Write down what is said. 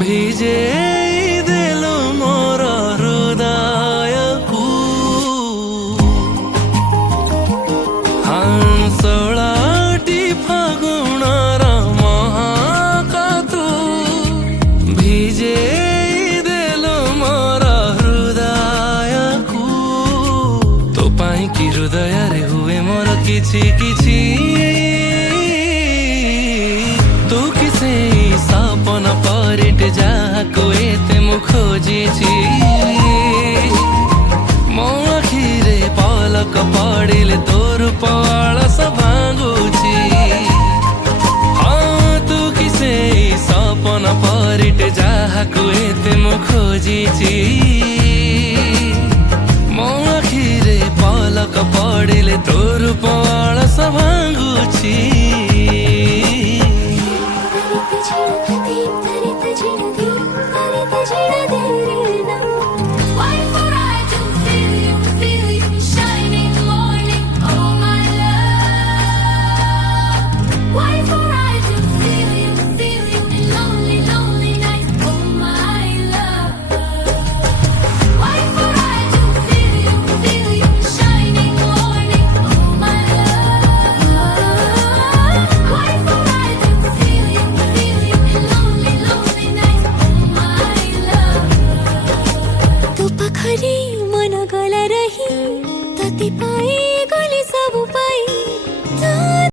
भिजेदेलु मोर हृदयको हांसळाटी फागुण र महाकातु भिजेदेलु मोर हृदयको तो पाई कि हृदय रे हुए मोर किछि किछि तू किसे सपन परिट जाको एते मु खोजिछि मो आखिरे पलक पड़िले तोर पळस भांगुछि तू किसे सपन परिट जाको एते मु खोजिछि मो आखिरे पलक पड़िले तोर पळस भांगुछि मन गला रही तति पाए